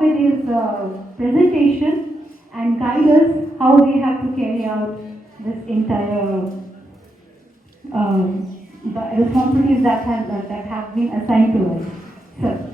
with his presentation and guide us how we have to carry out this entire the responsibilities that have been assigned to us. Sir.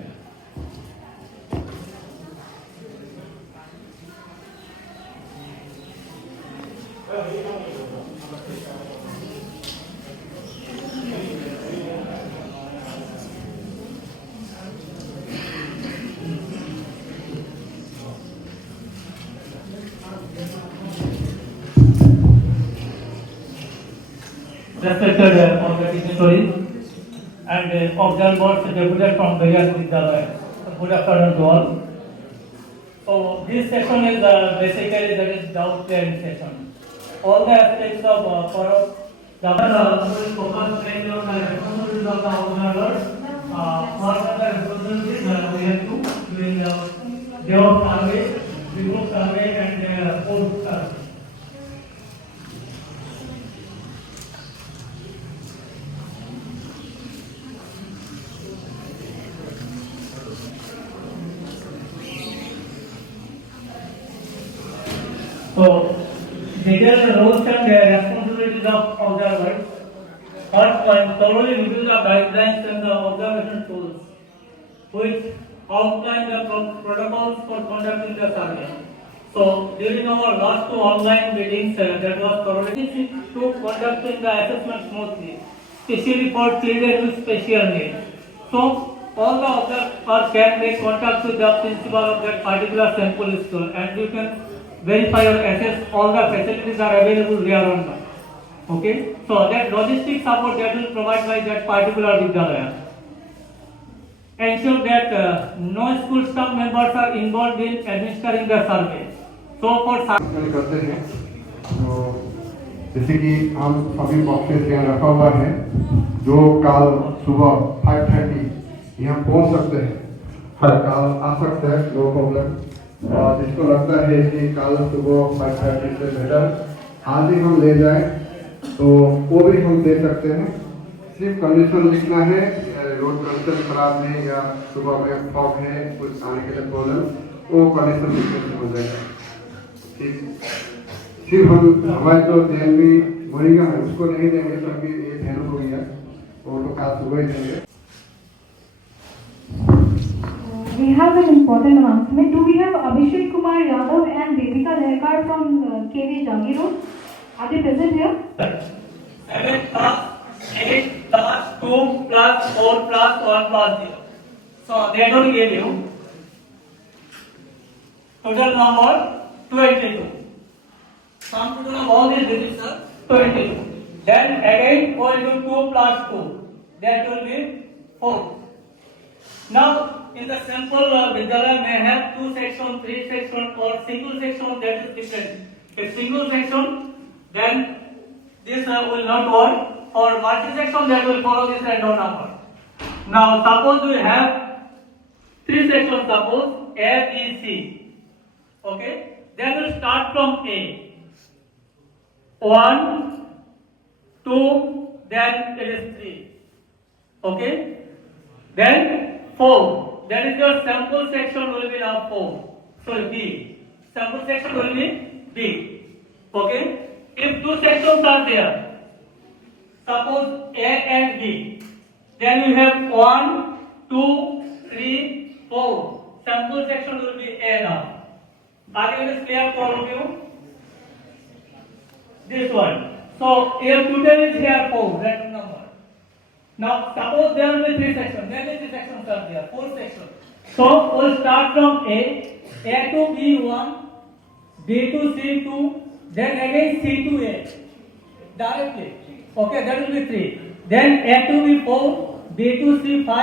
Respected organizing stories and observers deputed from various Vidyalaya. Good afternoon to all. So this session is basically that is doubt clearing session. All the aspects of governance will focus mainly on the responsibilities of the observers. What are the responsibilities we have to doing DevOps survey, group survey, and code survey. So, detail the roles and responsibilities of observers. First point, thoroughly review the guidelines and the observation tools, which outline the protocols for conducting the survey. So, during our last two online meetings, that was thoroughly to conducting the assessment smoothly, especially for children with special needs. So, all the observers can make contact with the principal of that particular sample school, and you can verify or assess all the facilities are available there or not. Okay, so that logistic support that will provide by that particular Vidyalaya. Ensure that no school staff members are involved in administering the survey. So for करते हैं तो जैसे कि हम सभी boxes यहाँ रखा हुआ है जो कल सुबह 5:30 यहाँ पहुँच सकते हैं, हर कल आ सकते हैं, नो प्रॉब्लम। और जिसको लगता है कि कल सुबह 5:30 से बेटर आज ही हम ले जाएं तो वो भी हम दे सकते हैं। सिर्फ कंडीशन लिखना है, रोड कंडीशन खराब है या सुबह में फॉग है, कुछ आने के लिए प्रॉब्लम, वो कंडीशन लिखने से हो जाएगा। ठीक, सिर्फ हम हमारे जो जेएनबी मोरिंगा है उसको नहीं देंगे क्योंकि ये फेल हो गया, वो तो कल सुबह ही देंगे। We have an important announcement. Do we have Abhishek Kumar Yadav and Devika Lehkar from KV Jangi Road? Are they present here? 7 plus 8 plus 2 plus 4 plus 1 plus 0. So they don't give you total number 22. Sum total of all these digits are 22. Then again go into 2 plus 2. That will be 4. Now in the sample Vidyalaya may have 2 sections, 3 sections or single section, that is different. A single section, then this will not work. For multi-section, that will follow this random number. Now suppose we have 3 sections, suppose A, B, C. Okay, then we'll start from A. 1, 2, then it is 3. Okay, then 4. That is your sample section will be now 4. So B. Sample section will be B. Okay. If 2 sections are there, suppose A and B, then you have 1, 2, 3, 4. Sample section will be A now. Are you clear for all of you? This one. So here total is here 4, random number. Now suppose there will be 3 sections, then the sections are there, 4 sections. So we'll start from A to B1, B to C2, then again C to A. Directly. Okay, that will be 3. Then A to B4, B to C5,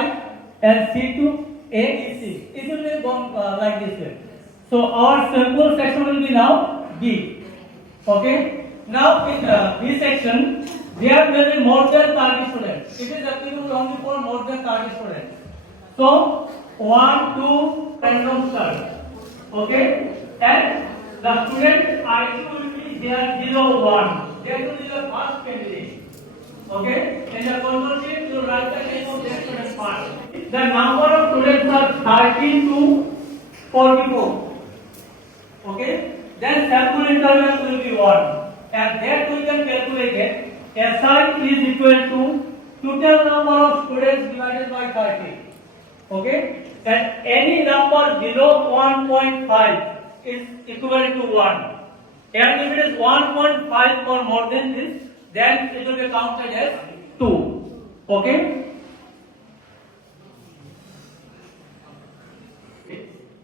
and C to AEC. It will be gone like this way. So our sample section will be now B. Okay. Now in the B section, there will be more than 30 students. It is applicable only for more than 30 students. So 1, 2, random start. Okay. And the student ID will be there 0, 1. That will be the first candidate. Okay. In the control sheet, you write the name of that student first. The number of students are 13 to 40. 44. Okay? Then sample interval will be 1. And that we can calculate it. SI is equal to total number of students divided by 30. Okay? And any number below 1.5 is equivalent to 1. And if it is 1.5 or more than this, then it will be counted as 2. Okay?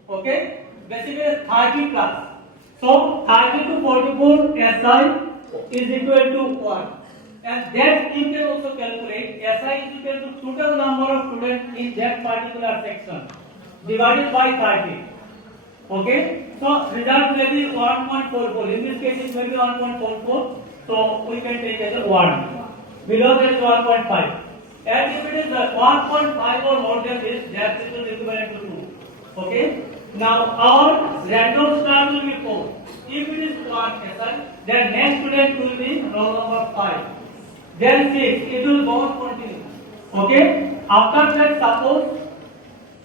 Okay? Basically 30 plus. So 30 to 44 SI is equal to 1. And that you can also calculate SI is equal to total number of students in that particular section divided by 30. Okay? So result will be 1.44. In this case it will be 1.44. So we can take it as 1. Below that is 1.5. And if it is 1.5 or more than this, that is equivalent to 2. Okay? Now our random start will be 4. If it is 1 SI, then next student will be roll number 5. Then 6. It will go on continue. Okay? After that, suppose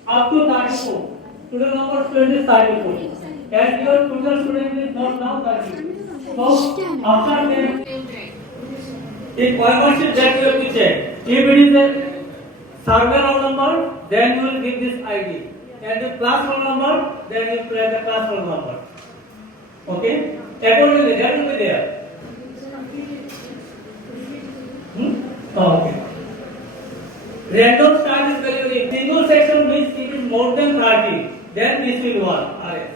up to 34. Total number of students is 34. And your total student is not now 30. So after that, if one question that you have to check. If it is a survey roll number, then you will give this ID. And if class roll number, then you play the class roll number. Okay? Accordingly, that will be there. Oh, okay. Random start is very single section means it is more than 30. Then this will be 1. RS.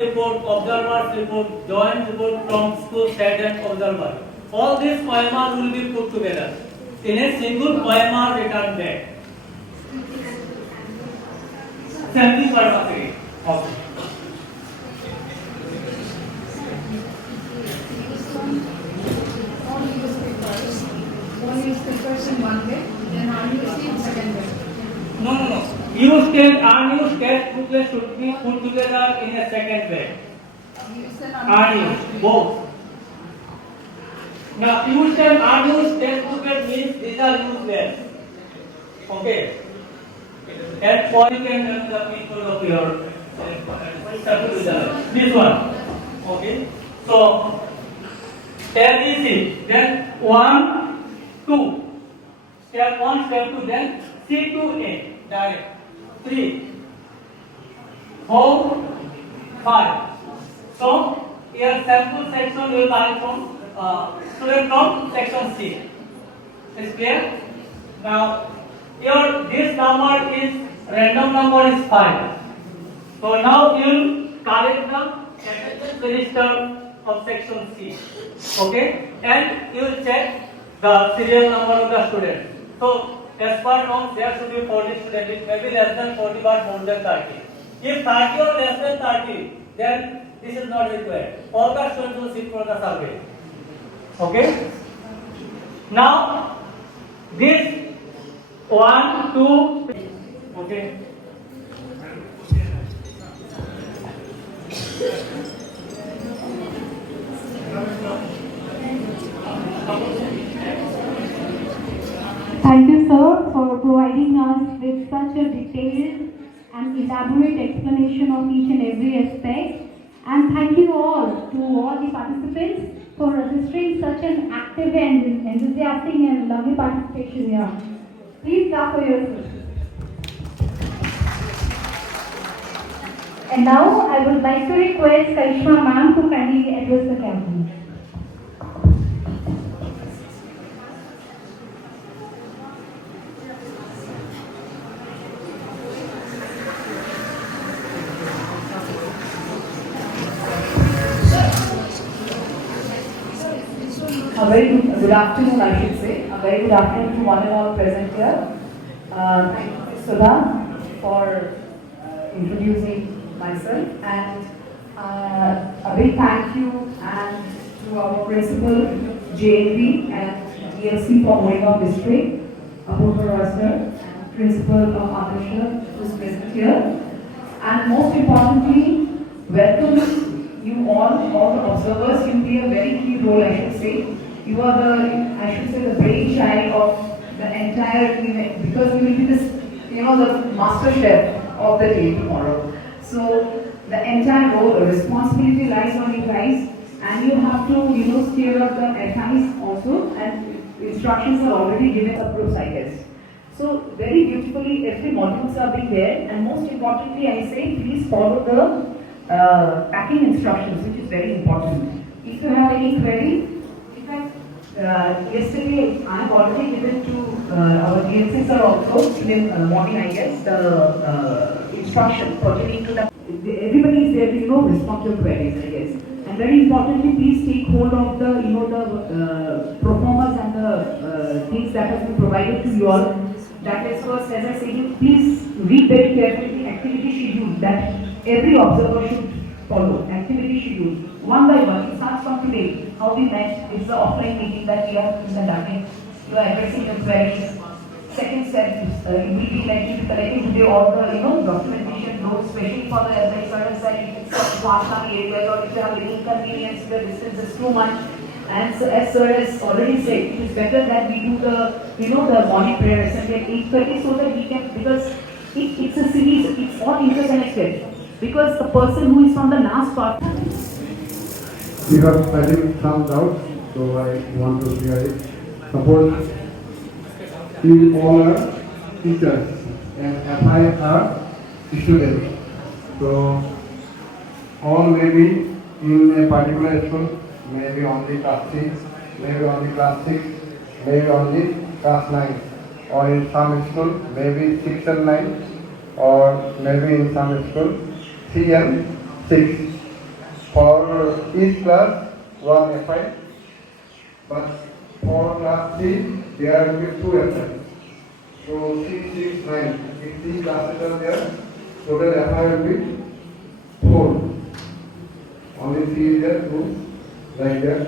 Report, observers report, joint report from school, set and observer. All these OMR will be put together in a single OMR return back. Sampling per okay. One newspapers in one way, then unused in second way. No. Used and unused test booklets should be put together in a second way. Used and Unused, both. Now, used and unused test booklet means these are useless. Okay. And for you can the people of your this one. Okay. So, LEC, then 1, 2. Step 1, step 2, then C to A, direct. 3, 4, 5. So, your sample section will come from student from section C. Is clear? Now, this number is random number is 5. So now you will collect the attendance register of section C. Okay? And you will check the serial number of the student. So as per norms, there should be 40 students. It may be less than 40 but more than 30. If 30 or less than 30, then this is not required. All the students will sit for the survey. Okay? Now this 1, 2, 3. Okay. Thank you, sir, for providing us with such a detailed and elaborate explanation of each and every aspect. And thank you all to all the participants for registering such an active and enthusiastic and lovely participation here. Please clap for yourselves. And now I would like to request Karishma ma'am to kindly address the campus. A very good afternoon, I should say. A very good afternoon to one and all present here. Thank you, Sudha, for introducing myself, and a big thank you and to our principal, JNV and DLC for Moregaon District, Apurva Rosner, and principal of Adarsh, who is present here. And most importantly, welcome you all the observers. You play a very key role, I should say. You are the brainchild of the entire event, because you will be the master chef of the day tomorrow. So entire role, responsibility lies on you guys, and you have to, steer up the FIs also, and instructions are already given subgroups, I guess. So very beautifully, every modules are being there, and most importantly, I say please follow the packing instructions, which is very important. If you have any query, in fact, yesterday I have already given to our DLC sir also in the morning, I guess, the instruction pertaining to the. Everybody is there to respond to your queries, I guess. And very importantly, please take hold of the the performers and the things that have been provided to you all. That is first, as I said, please read very carefully the activity schedule that every observer should follow. Activity schedule, one by one. It starts from today. How we met is the offline meeting that we are conducting. You are addressing your queries. Second step is you will be likely to collecting today all the documentation notes, especially for the SI side, if it's far areas or if you have any inconvenience, the distance is too much. And so, as sir has already said, it is better that we do the morning prayers at 8:30 so that we can, because it's a series, it's all interconnected. Because the person who is from the last part. You have studied some doubts, so I want to clear it. Suppose we all are teachers and FI are students. So all may be in a particular school, maybe only class 6, maybe only class 6, maybe only class 9, or in some school maybe 6 and 9, or maybe in some school 3 and 6. For each class, one FI, but for class 3, there will be 2 FI. So 6, 6, 9. If 3 classes are there, total FI will be 4. Only 3 is there, 2, like that.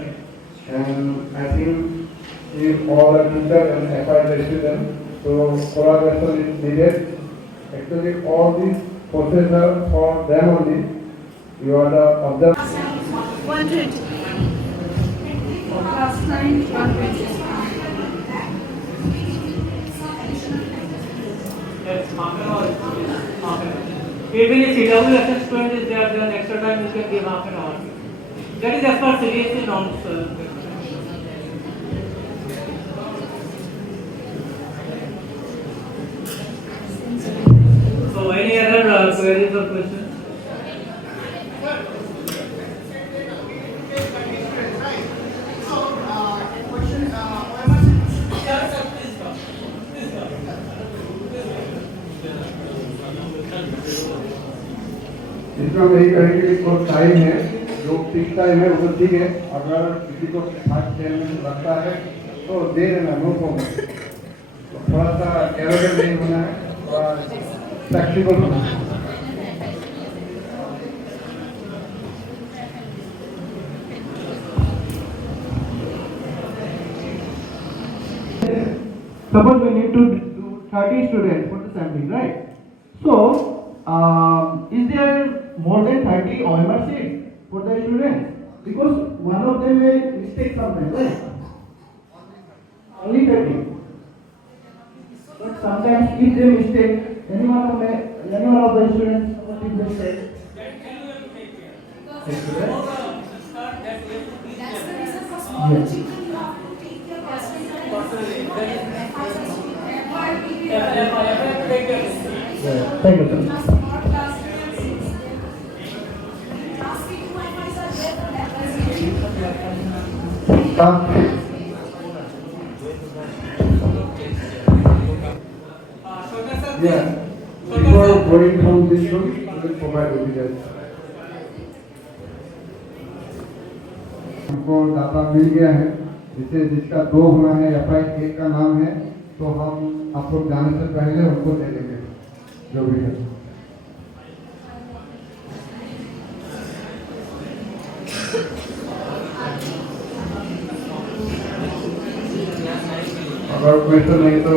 And I think if all are teacher and FI is student, so collaboration is needed. Actually, all these courses are for them only. You are the observer. 120. Class 9, 120. Yes, half an hour. Half an hour. Even if CWSS student is there, then extra time you can give half an hour. That is as per CBSE norms. So, any other queries or questions? इसमें हम यही कहेंगे कि जो time है, जो fix time है वो ठीक है. अगर किसी को 5-10 मिनट लगता है तो दे देना, नो प्रॉब्लम. तो थोड़ा सा एरोगेंट नहीं होना है, थोड़ा फ्लेक्सिबल होना है. Suppose we need to do 30 students for the sampling, right? So, is there more than 30 OMR seats for the students? Because one of them may mistake sometimes, right? Only 30. But sometimes if they mistake, any one of the students, what if they say? That's the reason for small Yes. children, you have to take care Thank you, sir. Yeah. Before going from this room, we will provide evidence. हमको data मिल गया है, जिसे जिसका 2 होना है, FI 1 का नाम है, तो हम आप लोग जाने से पहले उनको दे देंगे जो भी है. अगर क्वेश्चन नहीं तो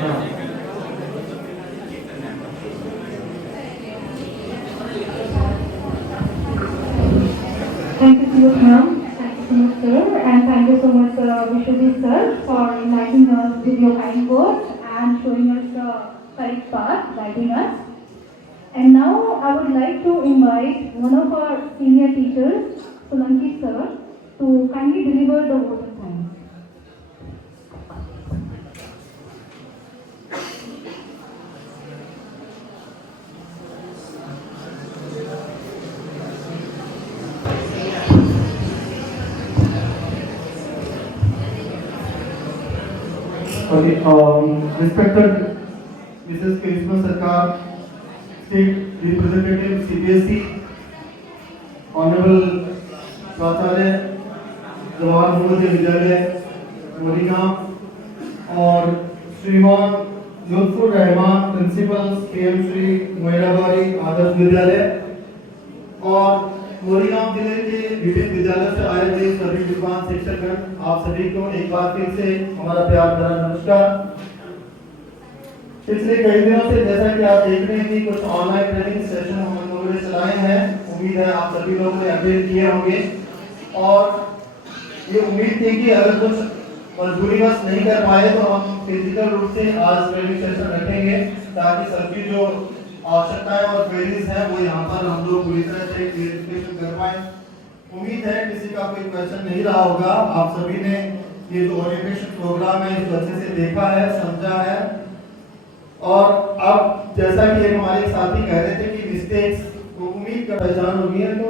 हाँ. Thank you so much, ma'am. Thank you so much, sir. And thank you so much, Vishwadhi sir, for enlightening us with your kind words and showing us the correct path, guiding us. And now I would like to invite one of our senior teachers, Solanki sir, to kindly deliver the vote of thanks. Okay, respected Mrs. Karishma Sarkar, State Representative CBSE, Honorable Pracharya Jawahar Navodaya Vidyalaya Morigaon और श्रीमान Lutfur Rahman principal PM Shri मोइराबाड़ी Adarsh Vidyalaya और मोरीगांव जिले के विभिन्न विद्यालयों से आए हुए सभी विद्वान शिक्षकगण, आप सभी को एक बार फिर से हमारा प्यार भरा नमस्कार। पिछले कई दिनों से जैसा कि आप देख रहे हैं कि कुछ ऑनलाइन ट्रेनिंग सेशन हम लोगों ने चलाए हैं, उम्मीद है आप सभी लोगों ने अटेंड किए होंगे और ये उम्मीद थी कि अगर कुछ मजबूरीवश नहीं कर पाए तो हम फिजिकल रूप से आज ट्रेनिंग सेशन रखेंगे ताकि सबकी जो आवश्यकताएं और क्वेरीज हैं वो यहाँ पर हम लोग पूरी तरह से क्लियरिफिकेशन कर पाए। उम्मीद है किसी का कोई क्वेश्चन नहीं रहा होगा। आप सभी ने ये जो ओरिएंटेशन प्रोग्राम है इसको अच्छे से देखा है, समझा है और अब जैसा कि हमारे साथी कह रहे थे कि मिस्टेक्स को उम्मीद का पहचान होगी है तो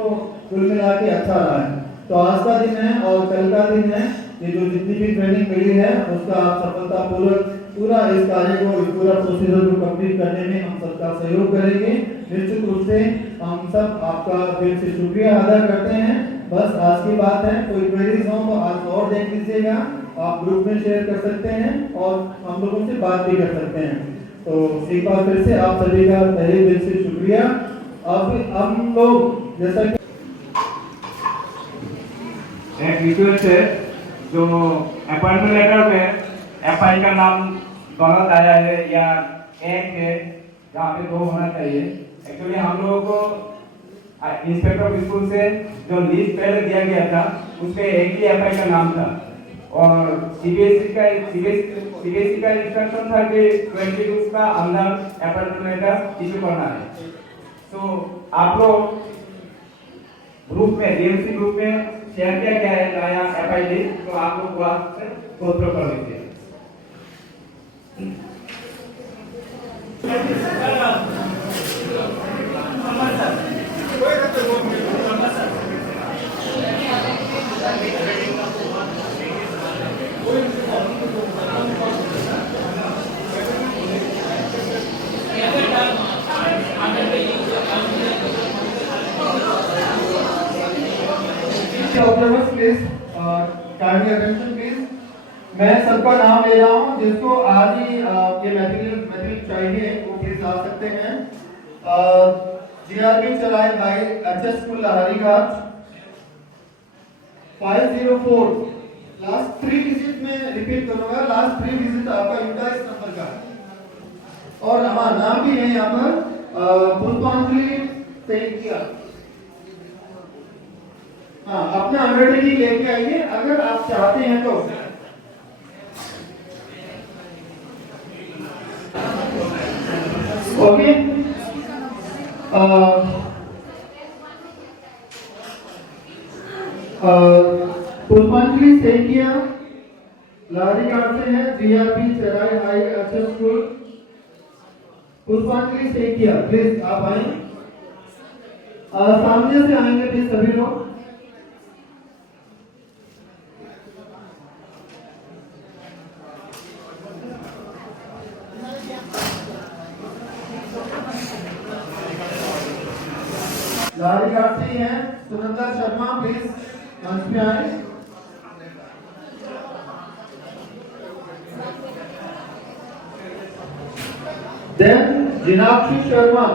कुल मिला के अच्छा रहा है। तो आज का दिन है और कल का दिन है, ये जो जितनी भी ट्रेनिंग मिली है उसका आप सफलतापूर्वक पूरा इस कार्य को, इस पूरा प्रोसीजर को कंप्लीट करने में हम सबका सहयोग करेंगे। निश्चित रूप से हम सब आपका दिल से शुक्रिया अदा करते हैं। बस आज की बात है, कोई क्वेरीज हो तो आज और देख लीजिएगा, आप ग्रुप में शेयर कर सकते हैं और हम लोगों से बात भी कर सकते हैं। तो एक बार फिर से आप सभी का तहे दिल से शुक्रिया। अब हम लोग जैसा कि एक रिक्वेस्ट है, जो अपॉइंटमेंट लेटर में एफआई का नाम गलत आया है या एक है जहाँ पे 2 होना चाहिए। एक्चुअली हम लोगों को इंस्पेक्टर ऑफ स्कूल से जो लिस्ट पहले दिया गया था उसपे एक ही एफआई का नाम था और सीबीएसई का इंस्ट्रक्शन था कि 22 का अंदर अपॉइंटमेंट लेटर इशू करना है। तो आप लोग ग्रुप में डीएमसी ग्रुप में शेयर किया गया है नया एफआई लिस्ट, तो आप लोग वहाँ से गो थ्रू कर लीजिए। Observers please, kindly attention please. मैं सबका नाम ले रहा हूँ, जिसको आज ही ये मटेरियल चाहिए वो प्लीज आ सकते हैं। जीआरबी चलाए भाई एचएस स्कूल लहारी घाट 504 लास्ट 3 डिजिट में रिपीट करूंगा, लास्ट 3 डिजिट आपका इनका इस नंबर का और हमारा नाम भी है यहाँ पर पुष्पांजलि सेठिया। हाँ, अपना अंडरटेकिंग लेके आइए अगर आप चाहते हैं तो। ओके, पुष्पांजलि सेठिया लारी घाट से है, जीआरपी चराई हाई एचएस स्कूल। पुष्पांजलि सेठिया प्लीज आप आए, सामने से आएंगे प्लीज सभी लोग। लारी घाट से हैं सुनंदा शर्मा, प्लीज मंच पे आए। देन जिनाक्षी शर्मा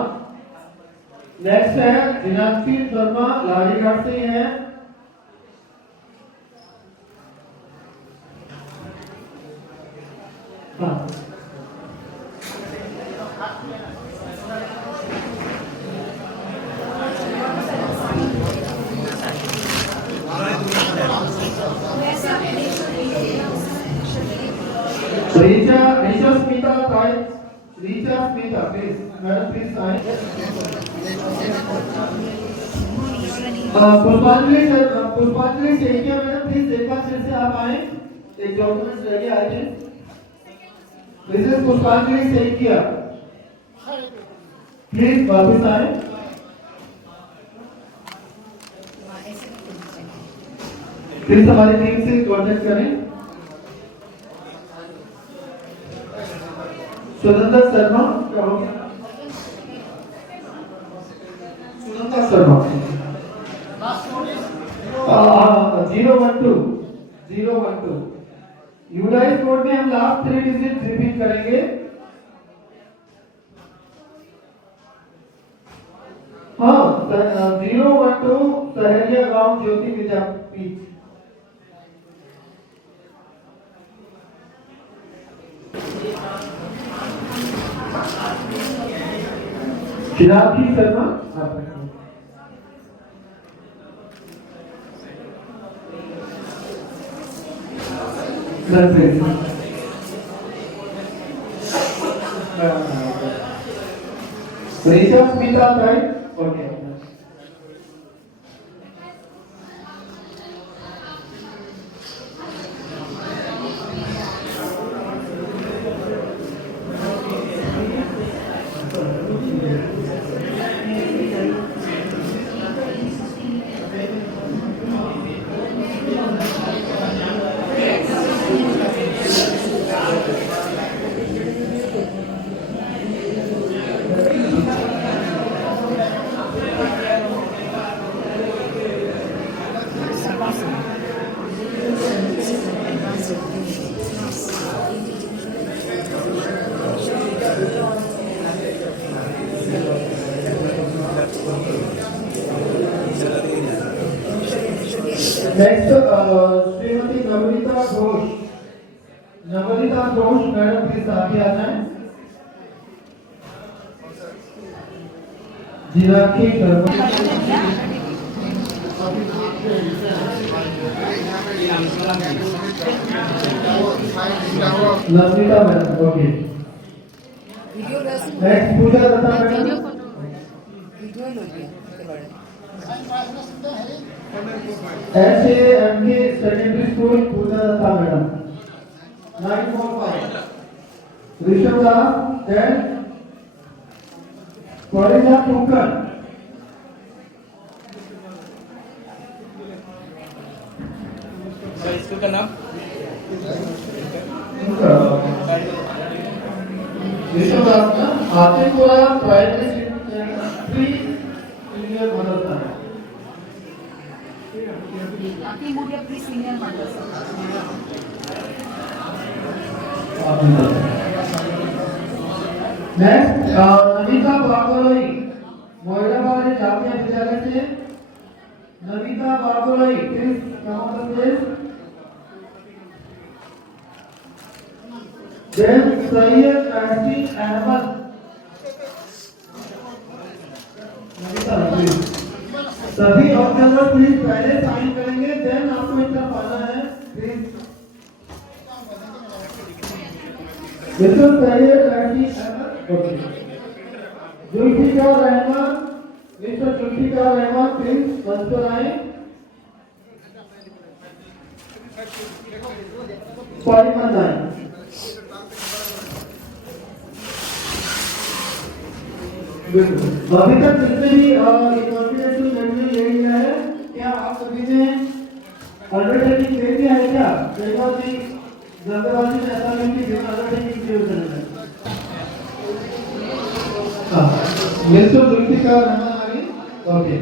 नेक्स्ट है, जिनाक्षी शर्मा लारी घाट से हैं। Richa Smita please. Madam, please sign. पुष्पांजलि सेठिया मैडम, प्लीज एक बार फिर से आप आए, एक डॉक्यूमेंट्स लेके आए थे। दिस इज पुष्पांजलि सेठिया, प्लीज वापस आए। प्लीज हमारी टीम से कांटेक्ट करें। सुनंदा शर्मा, क्या हो गया? सुनंदा शर्मा 012 यूडाइस कोड में हम लास्ट 3 डिजिट रिपीट करेंगे। हाँ, 012 सहरिया गांव ज्योति विद्यापीठ। चिराग शर्मा, आप Rita Smita, right? Okay. Next, Shrimati Navnita Ghosh. Navnita Ghosh madam, please आगे आ जाएं। Jiraki Sharma, Navnita madam, okay. Next Pooja Datta madam. SAMK secondary school Pooja Datta madam 945। Rishabh Das 10। Parija token, school का नाम ऋषभ दास ना Atipura primary pre senior Madrasa. Next, Namita Bagoi Moirabad Jatiya Vidyalaya से। Namita Bagoi, please come on the stage. Then Syed AC Ahmed. Namita please, सभी ऑब्जर्वर प्लीज पहले sign करेंगे, देन आपको इस तरफ आना है please. Mister Syed AC Ahmed, okay. Zulfikar Rahman, mister Zulfikar Rahman please मंच पर आए। 519। अभी तक जितने भी कॉन्फिडेंशियल मेमोरी ले लिया है, क्या आप सभी ने अंडरटेकिंग ले लिया है? क्या जयवासी जल्दबाजी में ऐसा नहीं कि बिना अंडरटेकिंग किए हुए चले जाए। मिस्टर जुल्फिकार रहमान आ गए, okay.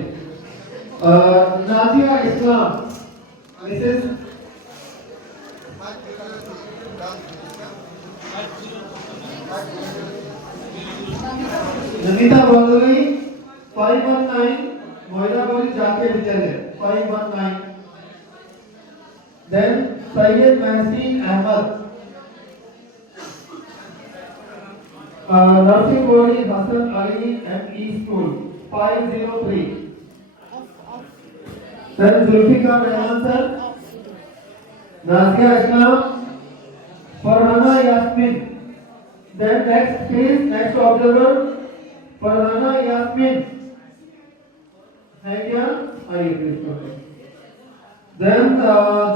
Nadia Islam, Mrs Namita Bagoi 519 Moirabad Jatiya Vidyalaya 519। Then Syed Mohsin Ahmed, nursing board Hasan Ali ME school 503। Then Zulfikar Rahman sir, Nazia Islam, Farhana Yasmin. Then next please, next observer Farhana Yasmin है क्या? आइए प्लीज। देन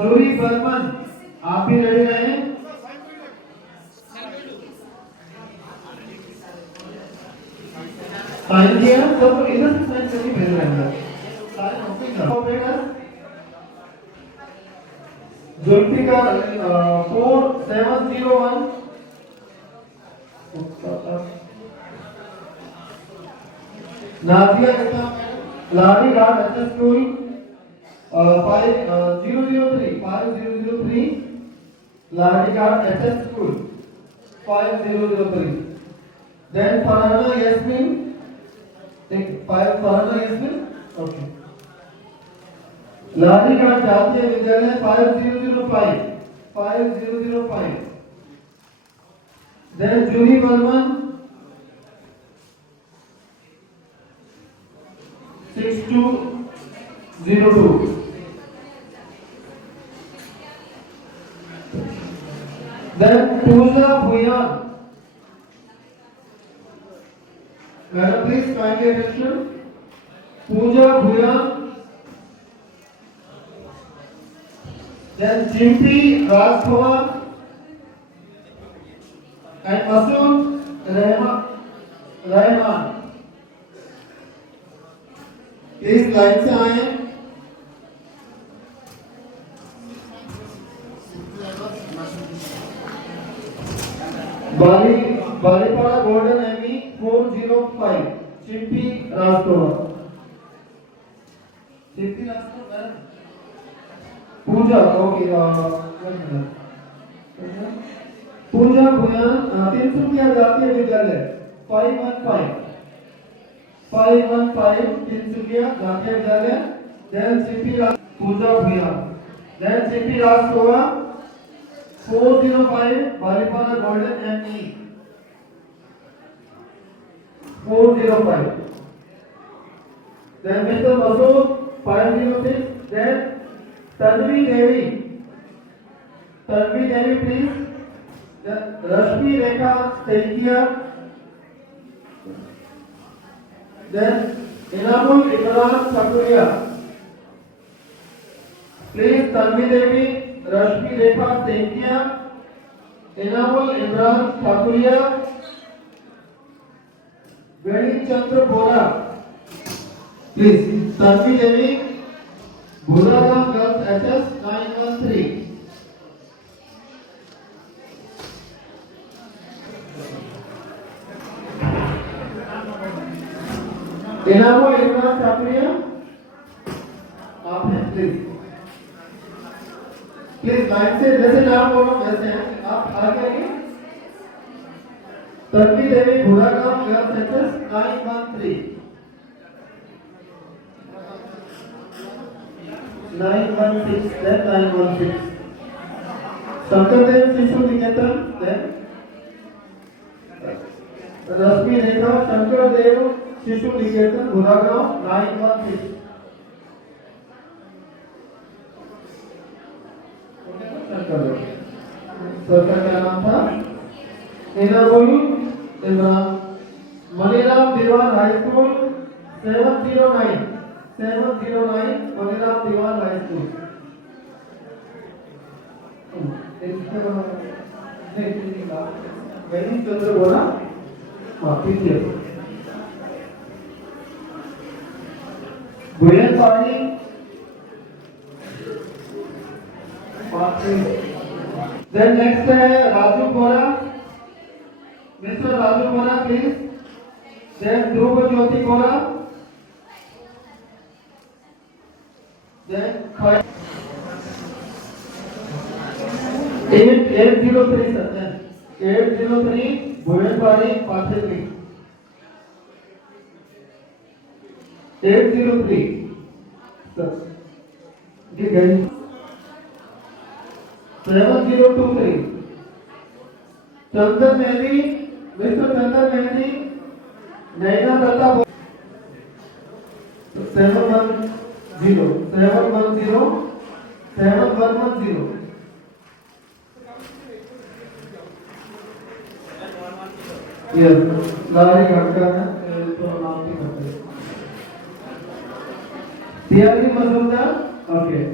जूही बर्मन, आप भी रेडी रहे? साइन किया तो इधर से साइन करके भेज रहे हैं। साइन ओके करो बेटा। जुल्फिकार 4701, नाजिया इस्लाम, लारी घाट अच्छा स्कूल 5003, लारी घाट अच्छा school 5003। Then Farhana Yasmin, Farhana Yasmin okay, Lari Ghat Jatiya Vidyalaya 5005। Then Juhi Barman 6202। Then Pooja Bhuyan, madam please kindly attention, Pooja Bhuyan. Then Jimpi Rajbhavan and Masood Rahman, please line से आए। Balipara golden ME 405, Chimpi Rajpur. Pooja okay, Pooja Bhuyan 300 Jatiya Vidyalaya 515 Tinsukia Jatiya Vidyalaya. Then CP Pooja Bhuyan, then CP Rajkova 405 Balipara golden ME 405। Then mister Masood 506। Then Tanvi Devi please. Rashmi Rekha Tekiya. Then Inamul Imran Sakuria, please Tanvi Devi, Rashmi Rekha Tekiya, Inamul Imran Sakuria, Veni Chandra Bora, please Tanvi Devi, Bhuraram Girls HS 913. Inamul Imran Sakaria आप हैं, please line से जैसे नाम बोलो वैसे हैं आप आगे आइए। तन्वी देवी भूरागांव गर्ल्स एचएस 913 916 शंकरदेव शिशु निकेतन। रश्मि रेखा शंकरदेव शिशु निकेतन भूरागांव 916। सर का क्या नाम था? Inamul Imran. Maniram Dewan high school 709 Maniram Dewan high school. वेरी चंद्र बोला पीछे भुयन पानी। देन नेक्स्ट है Raju Bora, mister Raju Bora please. Then Dhruv Jyoti Bora. Then 803 sir, 803 Bhuyan Pani Patheli 803 sir जी गई। 7023 चंदन मेहंदी, मिस्टर चंदन मेहंदी नैना दत्ता 710 यस लारी घटका है। Piyali Mazumdar. Okay.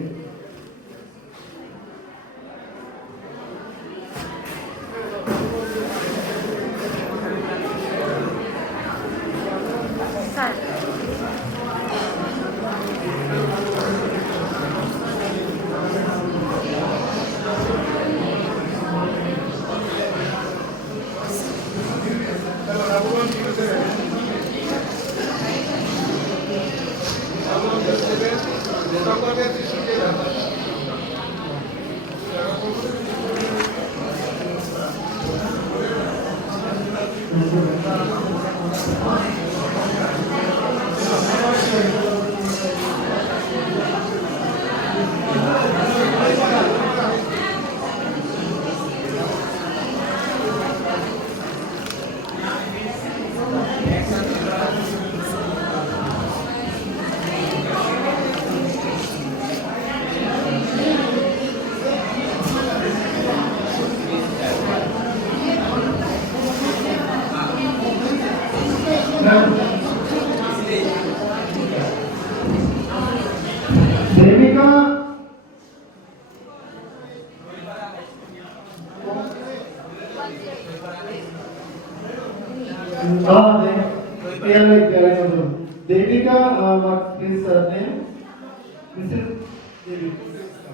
Devika Devika what is her name? Mrs. Devika.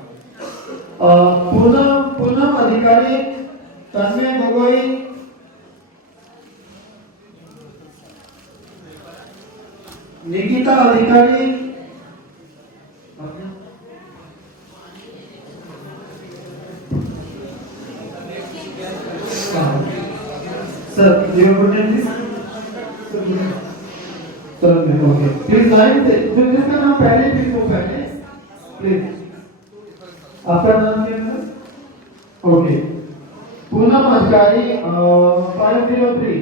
Poonam अधिकारी, तन्मय गोगोई, निकिता अधिकारी, sir, your good name is? Sir, okay. Please line से, जिसका नाम पहले भी वो पहले, please. आपका नाम क्या है? Okay. पूनम अधिकारी 503.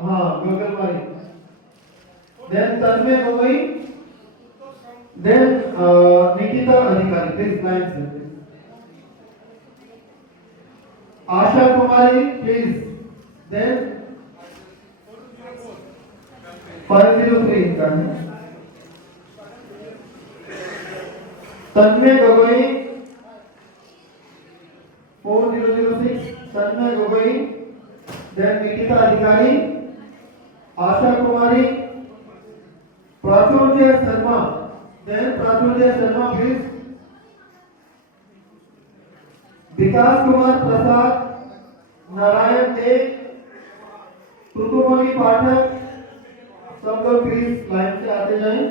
हाँ, गोगलवाड़ी. Then तन्मय गोगोई. Then निकिता अधिकारी. Please line से. आशा कुमारी, please. Then 503 का है. तन्मय गोगोई 4006. तन्मय गोगोई. Then निकिता अधिकारी, आशा कुमारी, प्राचुर्य Sharma. Then Prachurya Sharma, please. विकास कुमार प्रसाद, नारायण दे, तुतुमणि पाठक, सब लोग प्लीज लाइन से आते जाएं.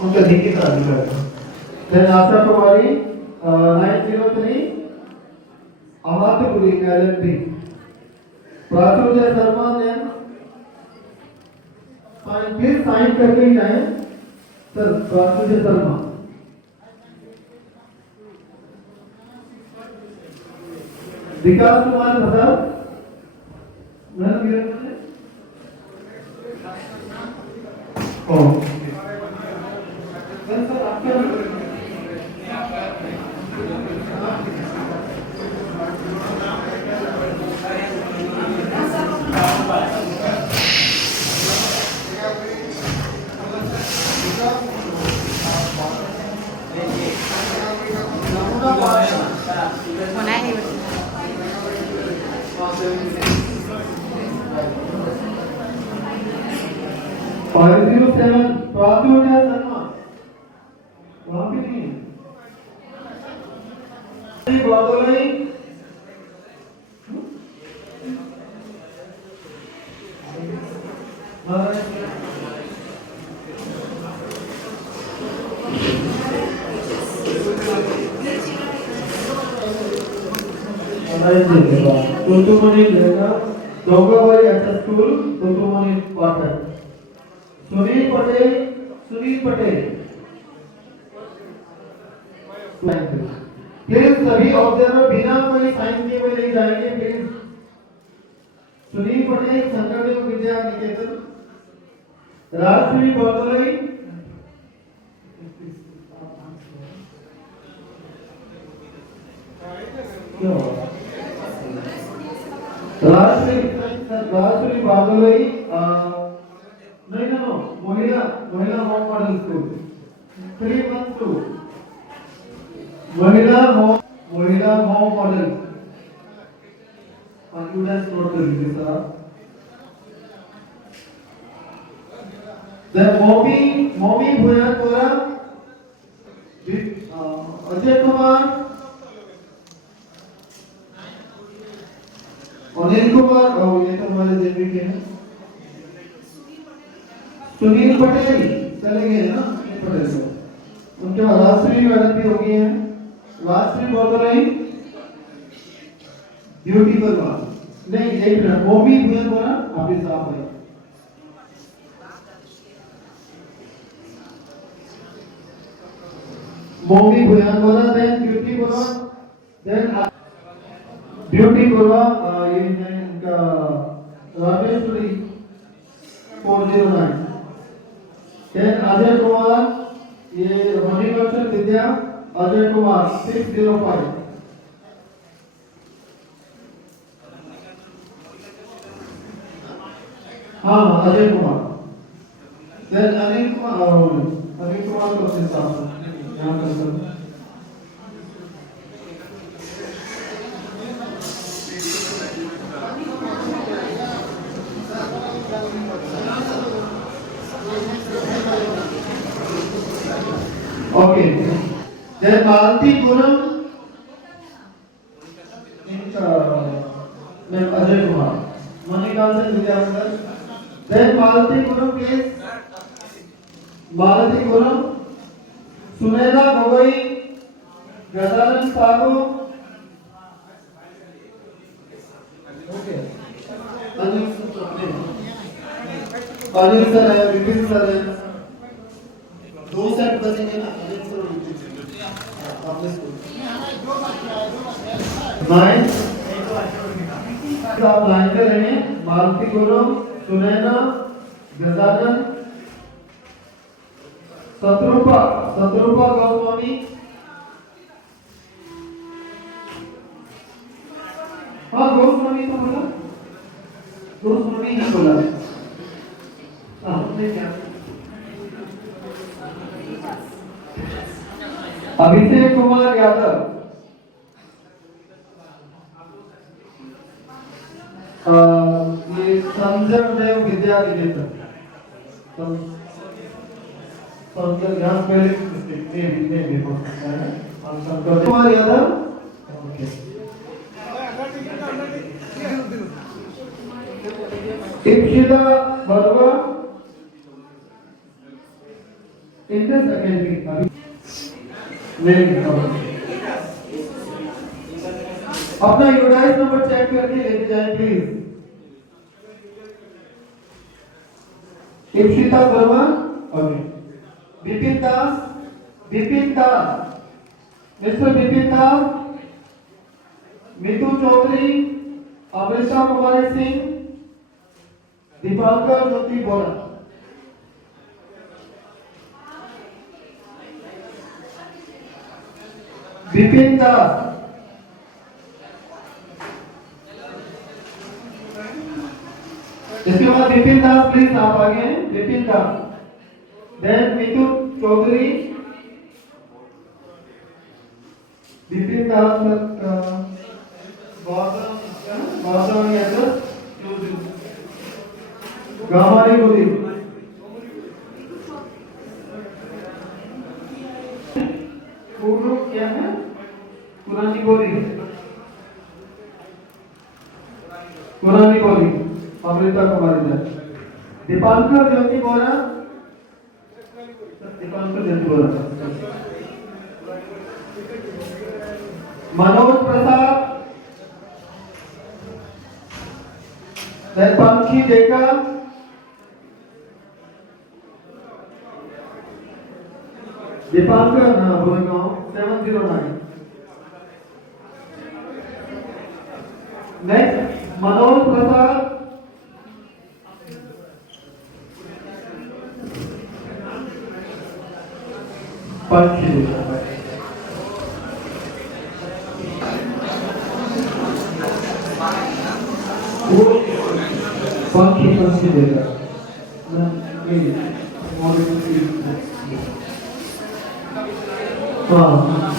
उनका देखिए का अधिकार. Then Asha Kumari 903 अमातपुरी LLP. प्राचुर्य शर्मा ने प्लीज साइन करके ही जाएं. सर प्राचुर्य शर्मा. विकास कुमार प्रसाद. सर आपका 507 प्राचुर्य शर्मा वहां पे नहीं है. बादोलाई तुतुमणि लेखा दोंगाबाई अच्छा स्कूल तुतुमणि पाठक. सुनील पटेल प्लीज सभी ऑब्जर्वर बिना कोई साइन किए हुए नहीं जाएंगे. प्लीज सुनील पटेल, शंकरदेव विद्या निकेतन, राजश्री बदोलाई, क्यों Rajshri Bhagalai, no, Mohila Home Model School. 312. Mohila Home Model. You just note the register. Then Momi Bhuyanpura, Ajay Kumar, Anil Kumar और ये तो हमारे देवी के हैं सुनील पटेल चले गए ना पटेल को उनके बाद राजश्री मैडम भी हो गई हैं राजश्री बोल रही ब्यूटी करवा नहीं एक मिनट वो भी भूया बोला आप ही साफ है मोमी भूया बोला देन ब्यूटी बोला देन ब्यूटी बोला ये है इनका राजेश्वरी 409 देन अजय कुमार ये हॉर्टिकल्चर विद्या अजय कुमार 605 हाँ अजय कुमार देन अनिल कुमार को से साथ यहाँ पर sir Okay. Then Malti Puram in Ajay Kumar. Manikandan Vidyasagar. Then Malti Puram case. Malti Puram. Sunela Gogoi. Gadaran Sago. Okay. Anil sir है, विपिन सर है. दो सेट बचेंगे ना नाइन आप लाइन पे रहें मालती गुरु सुनैना गजानन शत्रुपा गोस्वामी हाँ गोस्वामी तो बोला गोस्वामी ही बोला अभिषेक कुमार यादव ये संजय देव विद्या निकेतन संजय यहाँ पहले में हो सकता है संजय कुमार यादव इप्सिता बरवा इंडस अकेडमी अपना यूडाइस नंबर चेक करके लेके जाएं please Ipsita Verma okay Vipin Das mister Vipin Das Mitu Choudhury Amrita Kumari Singh Dipankar Jyoti Bora Vipin Das इसके बाद विपिन दास प्लीज आप आगे हैं विपिन दास देन मितु चौधरी विपिन दास बादल एड्रेस गामारी गुरी पूर्ण क्या है पुरानी बोली अमृता कुमारी जी दीपांकर ज्योति बोरा मनोज प्रसाद पंखी डेका दीपांकर बोलेगांव 709 नेक्स्ट मनोज प्रसाद पंखी वो पंखी देगा हाँ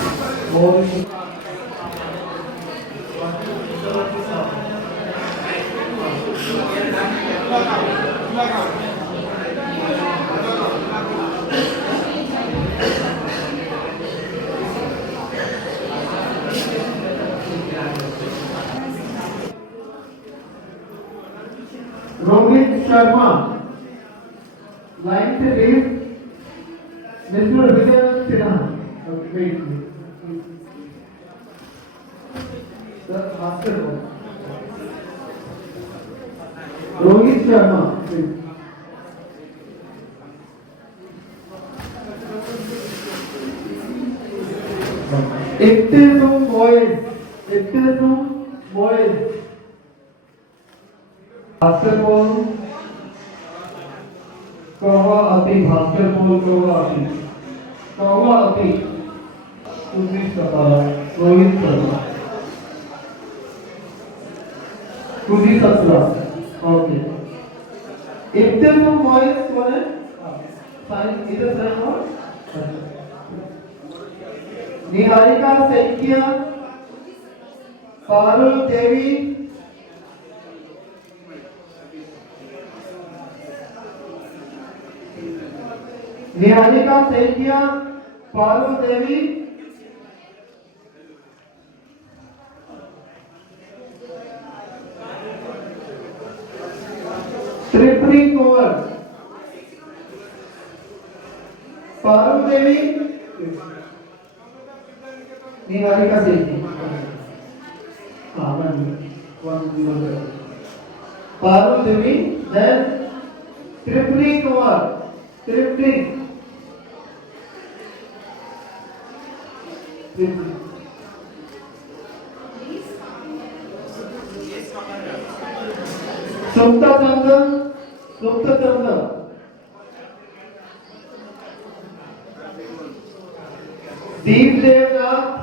रोहित शर्मा लाइन से leave mister Vijay Sinha Rohit Sharma Activism boys. Basketball. Kawa Ati basketball Kawa Ati. Sudhir Sapara, Rohit Sharma. Sudhir Sapara. Okay. Activism boys कौन है? Sign इधर sign हो. निहारिका सैकिया, पारुल देवी, निहारिका सैकिया, पारुल देवी, त्रिपुरी कुंवर, पारुल देवी, निहारिका सैकिया, पारुल देवी, then त्रिपुरी कुंवर, त्रिपुरी सुप्ता चंदन दीप देवनाथ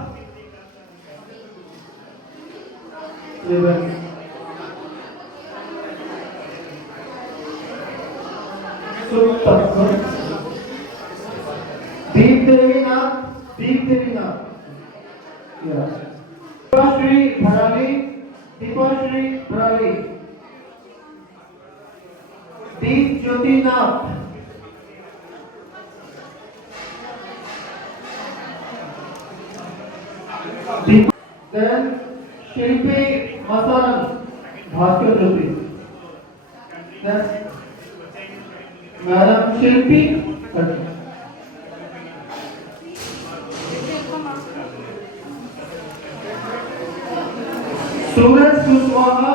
दीप देवीनाथ दीपाश्री भराली दीप ज्योतिनाथ then शिल्पी मसारन भास्कर ज्योति then मैडम शिल्पी सूरज कुशवाहा